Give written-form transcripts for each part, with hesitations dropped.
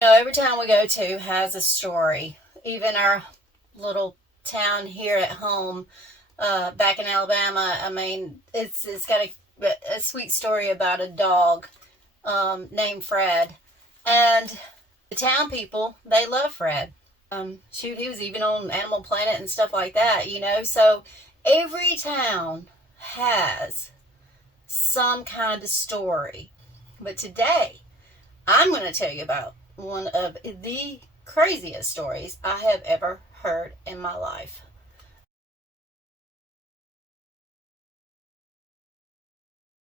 Every town we go to has a story. Even our little town here at home, back in Alabama, I mean, it's got a sweet story about a dog named Fred. And the town people, they love Fred. Shoot, he was even on Animal Planet and stuff like that. So every town has some kind of story. But today, I'm going to tell you about one of the craziest stories I have ever heard in my life.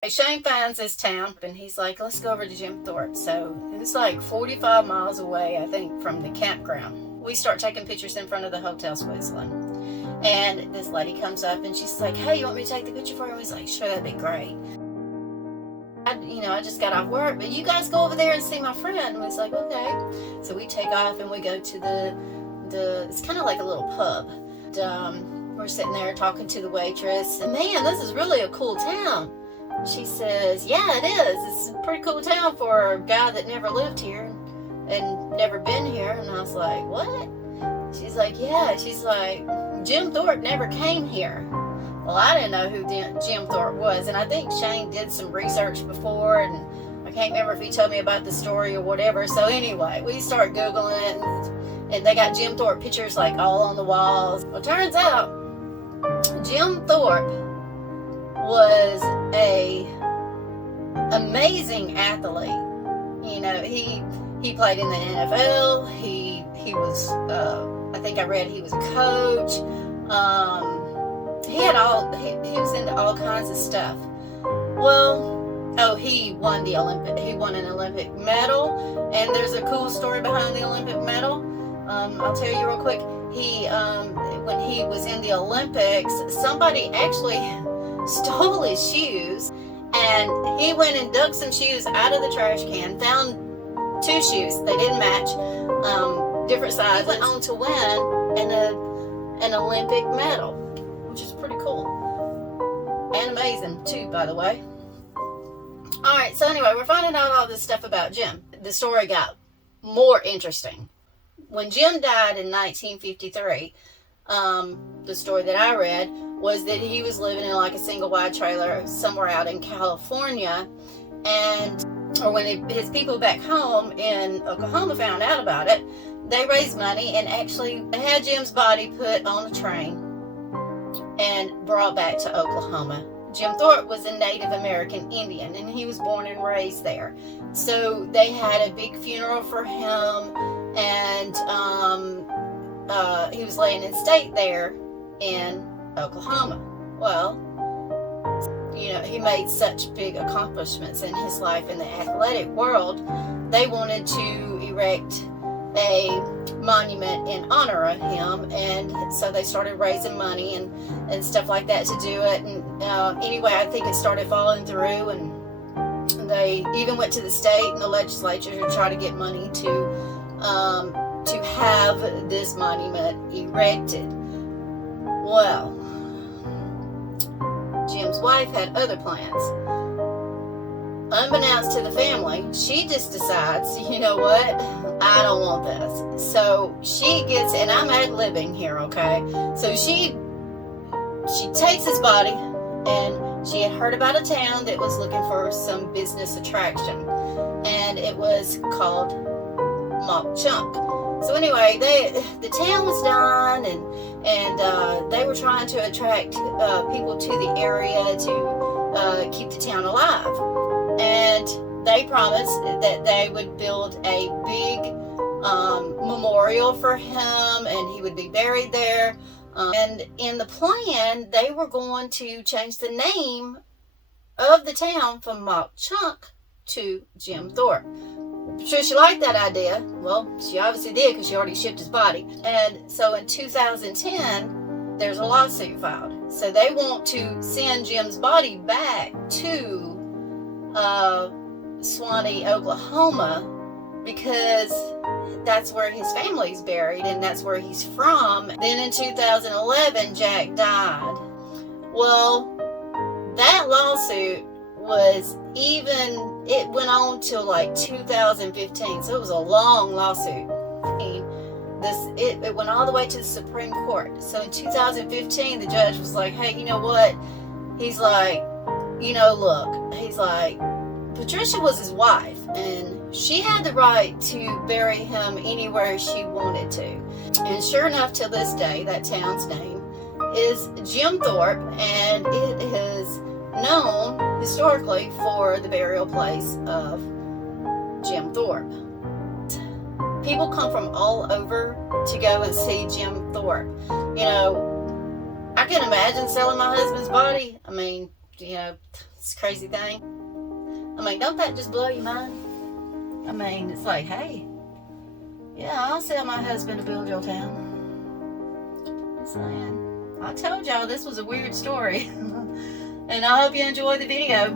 Shane finds this town and he's like, let's go over to Jim Thorpe. So it's like 45 miles away, I think, from the campground. We start taking pictures in front of the Hotel Switzerland. And this lady comes up and she's like, hey, you want me to take the picture for you? He's like, sure, that'd be great. I just got off work, but you guys go over there and see my friend. And we was like, okay. So we take off and we go to the it's kind of like a little pub. And, we're sitting there talking to the waitress. And man, this is really a cool town. She says, yeah, it is. It's a pretty cool town for a guy that never lived here and never been here. And I was like, what? She's like, yeah. She's like, Jim Thorpe never came here. Well, I didn't know who Jim Thorpe was, and I think Shane did some research before, and I can't remember if he told me about the story or whatever. So anyway, we start Googling it, and they got Jim Thorpe pictures like all on the walls. Well, turns out Jim Thorpe was a amazing athlete. He played in the NFL. He was I think I read he was a coach. He was into all kinds of stuff. Well, he won an Olympic medal, and there's a cool story behind the Olympic medal. I'll tell you real quick. When he was in the Olympics, somebody actually stole his shoes, and he went and dug some shoes out of the trash can, found two shoes. They didn't match, different sizes. He went on to win an Olympic medal, which is pretty cool and amazing too, by the way. All right, so anyway, we're finding out all this stuff about Jim. The story got more interesting when Jim died in 1953. The story that I read was that he was living in like a single wide trailer somewhere out in California, or when his people back home in Oklahoma found out about it, they raised money and actually had Jim's body put on a train and brought back to Oklahoma. Jim Thorpe was a Native American Indian, and he was born and raised there. So they had a big funeral for him, and he was laying in state there in Oklahoma. Well, he made such big accomplishments in his life in the athletic world, they wanted to erect a monument in honor of him, and so they started raising money and stuff like that to do it. And anyway, I think it started falling through, and they even went to the state and the legislature to try to get money to have this monument erected. Well, Jim's wife had other plans. Unbeknownst to the family, she just decides, you know what, I don't want this. So she gets, and I'm ad-libbing here, okay? So she takes his body, and she had heard about a town that was looking for some business attraction, and it was called Mauch Chunk. So anyway, the town was done, and they were trying to attract people to the area to keep the town alive. And they promised that they would build a big memorial for him, and he would be buried there. And in the plan, they were going to change the name of the town from Mauch Chunk to Jim Thorpe. I'm sure she liked that idea. Well, she obviously did, because she already shipped his body. And so in 2010, there's a lawsuit filed. So they want to send Jim's body back to Swanee, Oklahoma, because that's where his family's buried and that's where he's from. Then in 2011, Jack died. Well, that lawsuit was even it went on till like 2015, so it was a long lawsuit. It went all the way to the Supreme Court. So in 2015, the judge was like, hey, you know what? He's like, look, he's like, Patricia was his wife, and she had the right to bury him anywhere she wanted to. And sure enough, to this day, that town's name is Jim Thorpe, and it is known historically for the burial place of Jim Thorpe. People come from all over to go and see Jim Thorpe. I can imagine selling my husband's body. I mean, it's a crazy thing. I mean, don't that just blow your mind? I mean, it's like, hey, yeah, I'll sell my husband to build your town. Just saying. I told y'all this was a weird story. And I hope you enjoy the video.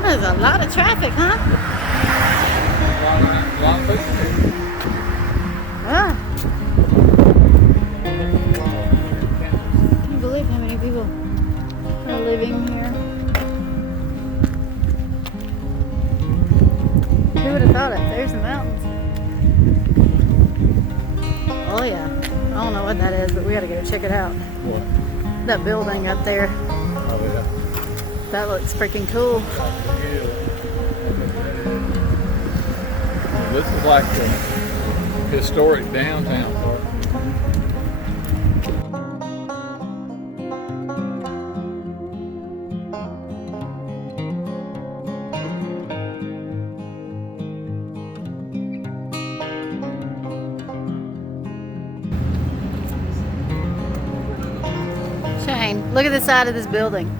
There's a lot of traffic, huh? A lot of people here. Ah. Can you believe how many people are living here? Who would have thought it? There's the mountains. Oh yeah. I don't know what that is, but we gotta go check it out. What? That building up there. Oh yeah. That looks freaking cool. This is like the historic downtown part. Shane, look at the side of this building.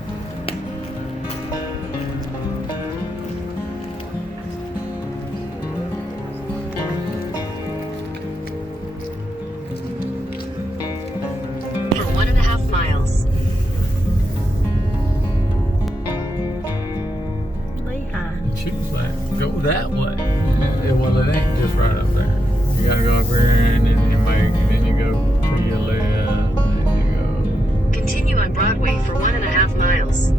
Choose that. Go that way. Well, it ain't just right up there. You gotta go up here and then you go to your left, and then you go. Continue on Broadway for 1.5 miles.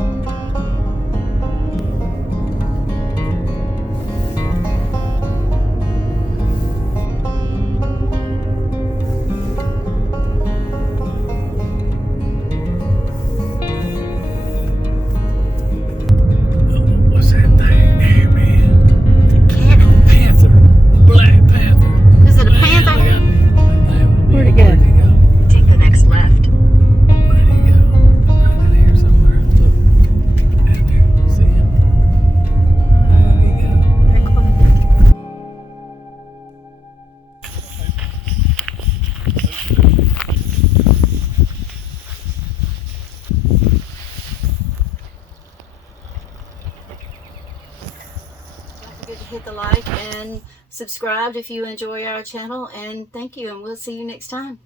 Hit the like and subscribe if you enjoy our channel, and thank you, and we'll see you next time.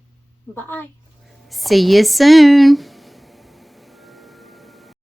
Bye. See you soon.